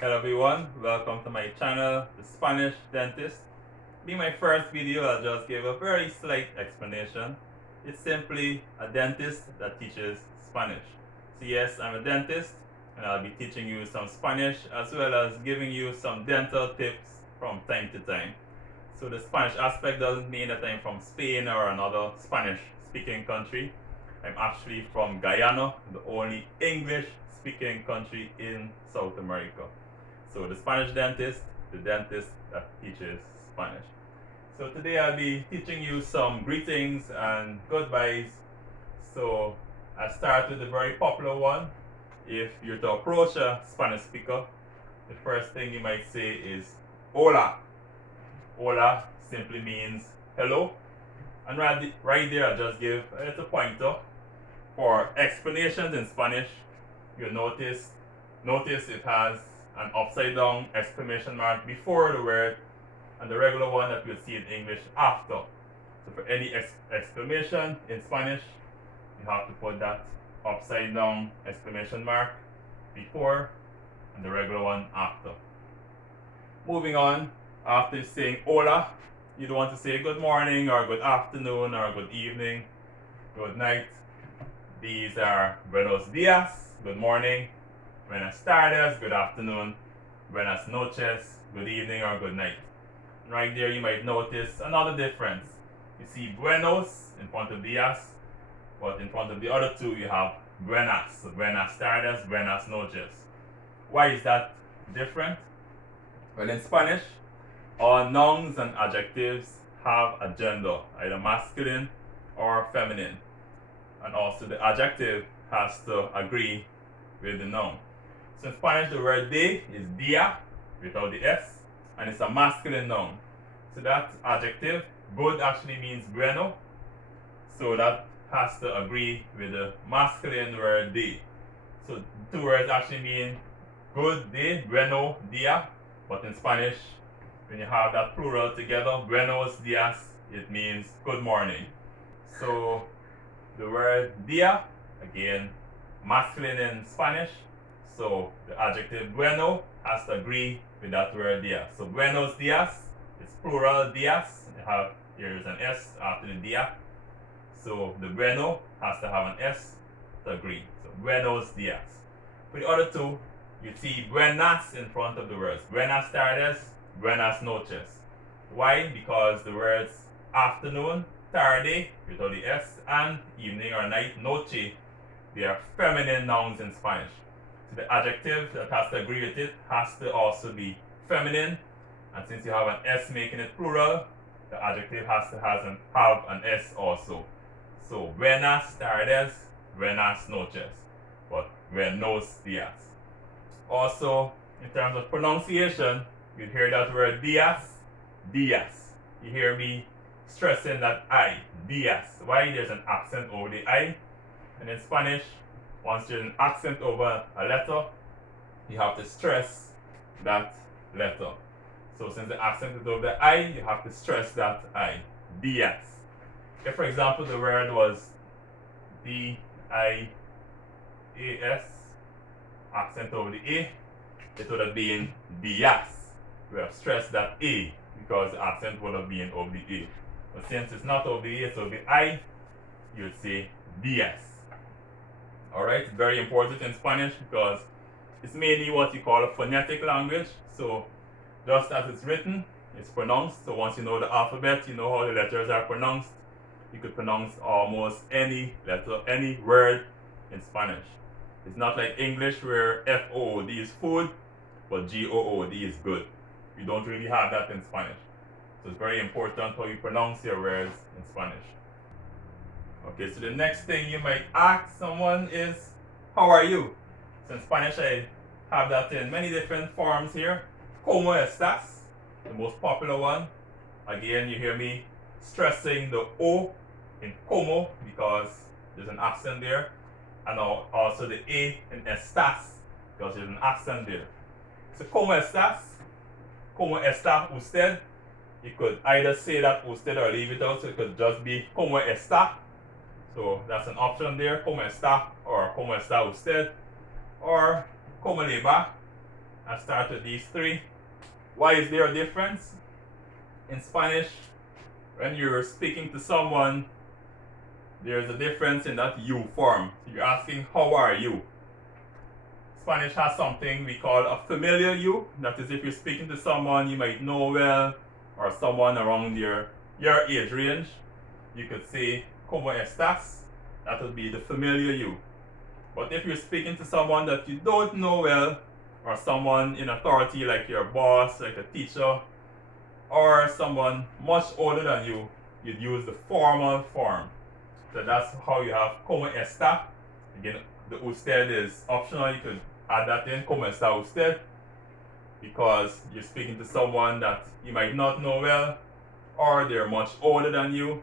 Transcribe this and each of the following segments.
Hello everyone, welcome to my channel, The Spanish Dentist. Being my first video, I'll just give a very slight explanation. It's simply a dentist that teaches Spanish. So yes, I'm a dentist and I'll be teaching you some Spanish as well as giving you some dental tips from time to time. So the Spanish aspect doesn't mean that I'm from Spain or another Spanish speaking country. I'm actually from Guyana, the only English speaking country in South America. So the Spanish dentist, the dentist that teaches Spanish. So today I'll be teaching you some greetings and goodbyes. So I start with a very popular one. If you're to approach a Spanish speaker, the first thing you might say is hola. Hola simply means hello. And right there I'll just give a little pointer for explanations in Spanish. You'll notice it has an upside down exclamation mark before the word and the regular one that we'll see in English after. So for any exclamation in Spanish, you have to put that upside down exclamation mark before and the regular one after. Moving on, after saying hola, you don't want to say good morning or good afternoon or good evening, good night. These are buenos dias, good morning, buenas tardes, good afternoon, buenas noches, good evening or good night. Right there you might notice another difference. You see buenos in front of dias, but in front of the other two you have buenas. So buenas tardes, buenas noches. Why is that different? Well, in Spanish, all nouns and adjectives have a gender, either masculine or feminine. And also the adjective has to agree with the noun. So in Spanish, the word de is dia without the s, and it's a masculine noun. So that adjective, good, actually means bueno. So that has to agree with the masculine word de. So two words actually mean good, de, bueno, dia. But in Spanish, when you have that plural together, buenos dias, it means good morning. So the word dia, again, masculine in Spanish. So the adjective bueno has to agree with that word dia. So buenos dias, it's plural dias. Here is an S after the dia. So the bueno has to have an S to agree. So buenos dias. For the other two, you see buenas in front of the words. Buenas tardes, buenas noches. Why? Because the words afternoon, tarde, without the S, and evening or night, noche, they are feminine nouns in Spanish. So the adjective that has to agree with it has to also be feminine. And since you have an S making it plural, the adjective has to have an S also. So buenas tardes, buenas noches, but buenos dias. Also, in terms of pronunciation, you hear that word dias, dias. You hear me stressing that I, dias. Why? There's an accent over the I. And in Spanish, once there's an accent over a letter, you have to stress that letter. So since the accent is over the I, you have to stress that I, dias. If, for example, the word was D-I-A-S, accent over the A, it would have been dias. We have stressed that A because the accent would have been over the A. But since it's not over the A, it's over the I, you would say dias. Alright, very important in Spanish because it's mainly what you call a phonetic language. So just as it's written, it's pronounced. So once you know the alphabet, you know how the letters are pronounced. You could pronounce almost any letter, any word in Spanish. It's not like English where F-O-O-D is food, but G-O-O-D is good. You don't really have that in Spanish. So it's very important how you pronounce your words in Spanish. Okay, so the next thing you might ask someone is, how are you? So in Spanish I have that in many different forms here. ¿Cómo estás? The most popular one. Again, you hear me stressing the O in como because there's an accent there. And also the A in estás because there's an accent there. So, ¿cómo estás? ¿Cómo está usted? You could either say that usted or leave it out, so it could just be ¿cómo está? So that's an option there, ¿cómo está? Or ¿cómo está usted? Or ¿cómo le va? I start with these three. Why is there a difference? In Spanish, when you're speaking to someone, there's a difference in that you form. You're asking, how are you? Spanish has something we call a familiar you. That is, if you're speaking to someone you might know well, or someone around your age range, you could say, ¿Cómo estás? That would be the familiar you. But if you're speaking to someone that you don't know well, or someone in authority like your boss, like a teacher, or someone much older than you, you'd use the formal form. So that's how you have ¿Cómo está? Again, the usted is optional. You could add that in, ¿Cómo está usted? Because you're speaking to someone that you might not know well, or they're much older than you.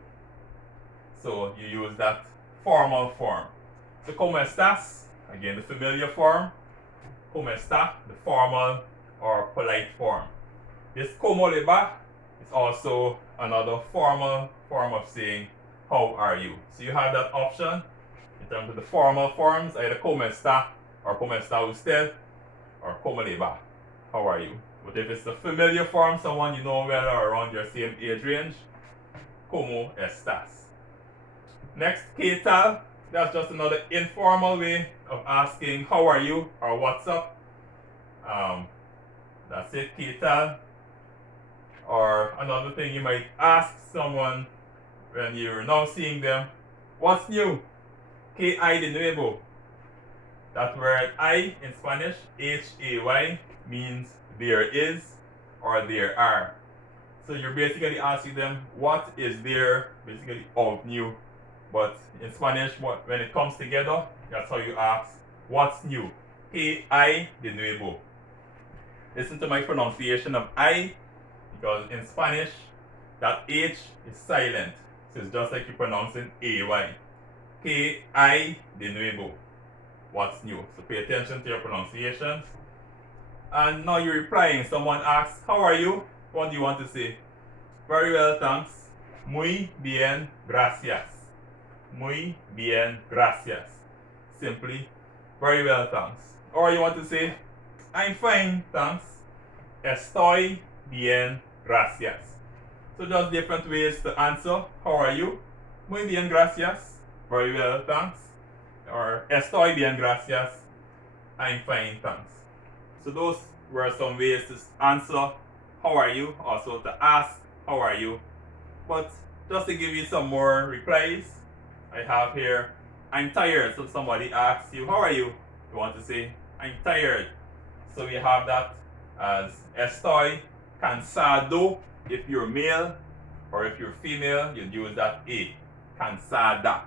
So you use that formal form. So ¿Cómo estás? Again, the familiar form. ¿Cómo está? The formal or polite form. This ¿Cómo le va? Is also another formal form of saying how are you. So you have that option in terms of the formal forms, either ¿Cómo está? Or ¿Cómo está usted? Or ¿Cómo le va? How are you? But if it's the familiar form, someone you know well or around your same age range, ¿Cómo estás? Next, ¿Qué tal? That's just another informal way of asking how are you or what's up. That's it, ¿Qué tal? Or another thing you might ask someone when you're now seeing them, what's new? ¿Qué hay de nuevo? That word I in Spanish, Hay, means there is or there are. So you're basically asking them what is there, basically of new. But in Spanish, when it comes together, that's how you ask, what's new? ¿Qué hay de nuevo? Listen to my pronunciation of I, because in Spanish, that H is silent. So it's just like you're pronouncing AY. ¿Qué hay de nuevo? What's new? So pay attention to your pronunciations. And now you're replying. Someone asks, how are you? What do you want to say? Very well, thanks. Muy bien, gracias. Muy bien, gracias. Simply, very well, thanks. Or you want to say, I'm fine, thanks. Estoy bien, gracias. So just different ways to answer. How are you? Muy bien, gracias. Very well, thanks. Or estoy bien, gracias. I'm fine, thanks. So those were some ways to answer how are you, also to ask how are you. But just to give you some more replies, I have here, I'm tired. So somebody asks you, how are you? You want to say, I'm tired. So we have that as estoy cansado if you're male, or if you're female, you'd use that A, cansada.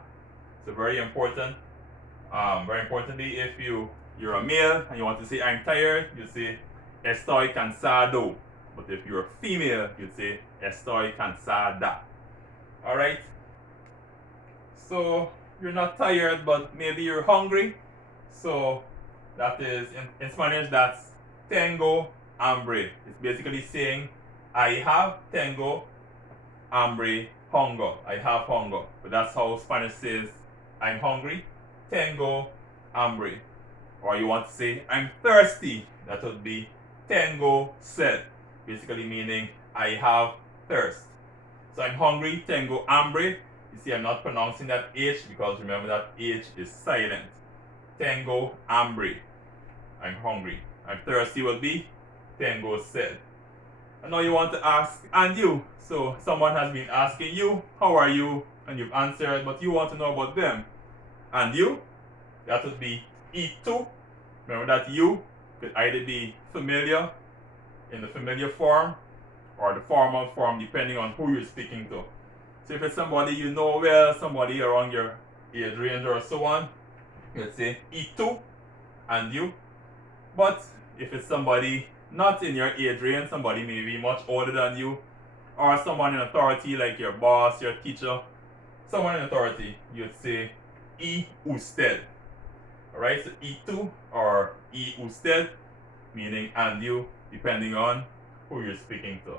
So very important. Very importantly, if you're a male and you want to say I'm tired, you say estoy cansado. But if you're a female, you'd say estoy cansada. Alright? So you're not tired, but maybe you're hungry. So that is, in Spanish, that's tengo hambre. It's basically saying I have tengo hambre, hunger. I have hunger. But that's how Spanish says I'm hungry. Tengo hambre. Or you want to say I'm thirsty. That would be tengo sed. Basically meaning I have thirst. So I'm hungry, tengo hambre. You see, I'm not pronouncing that H because remember that H is silent. Tengo hambre. I'm hungry. I'm thirsty would be tengo sed. And now you want to ask, and you? So someone has been asking you, how are you? And you've answered, but you want to know about them. And you? That would be y tú. Remember that you could either be familiar, in the familiar form, or the formal form, depending on who you're speaking to. So if it's somebody you know well, somebody around your age range or so on, you'd say y tú, and you. But if it's somebody not in your age range, somebody maybe much older than you, or someone in authority like your boss, your teacher, someone in authority, you'd say y usted. Alright, so y tú or y usted, meaning and you, depending on who you're speaking to.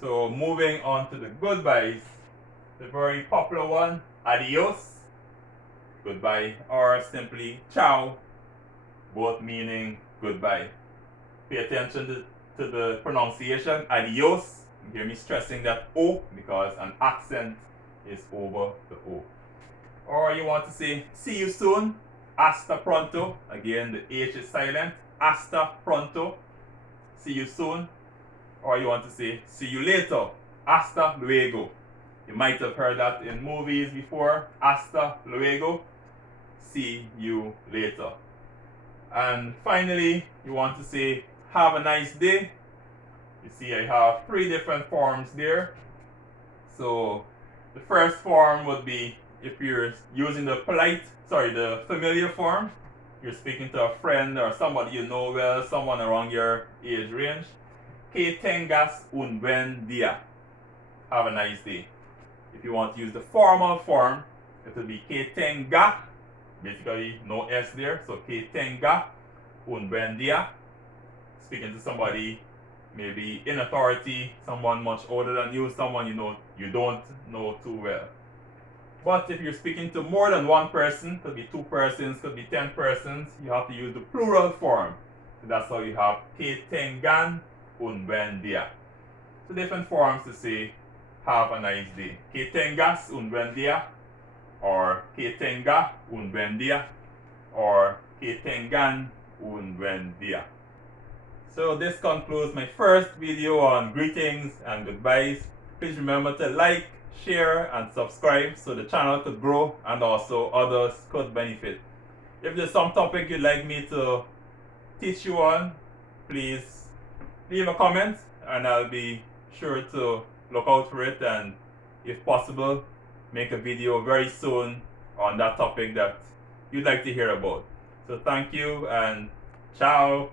So moving on to the goodbyes, the very popular one, adios, goodbye, or simply ciao, both meaning goodbye. Pay attention to the pronunciation, adios. You hear me stressing that O because an accent is over the O. Or you want to say, see you soon, hasta pronto. Again, the H is silent, hasta pronto, see you soon. Or you want to say, see you later, hasta luego. You might have heard that in movies before, hasta luego, see you later. And finally, you want to say, have a nice day. You see, I have 3 different forms there. So the first form would be if you're using the familiar form. You're speaking to a friend or somebody you know well, someone around your age range. Que tengas un buen día. Have a nice day. If you want to use the formal form, it will be que tenga, basically no S there, so que tenga un buen día. Speaking to somebody maybe in authority, someone much older than you, someone you don't know too well. But if you're speaking to more than one person, could be 2 persons, could be 10 persons, you have to use the plural form. So that's how you have que tengan un buen día. So different forms to say have a nice day. Que tengas un buen día, or que tenga un buen día, or que tengan un buen día. So this concludes my first video on greetings and goodbyes. Please remember to like, share, and subscribe so the channel could grow and also others could benefit. If there's some topic you'd like me to teach you on, please leave a comment and I'll be sure to look out for it, and if possible, make a video very soon on that topic that you'd like to hear about. So thank you and ciao.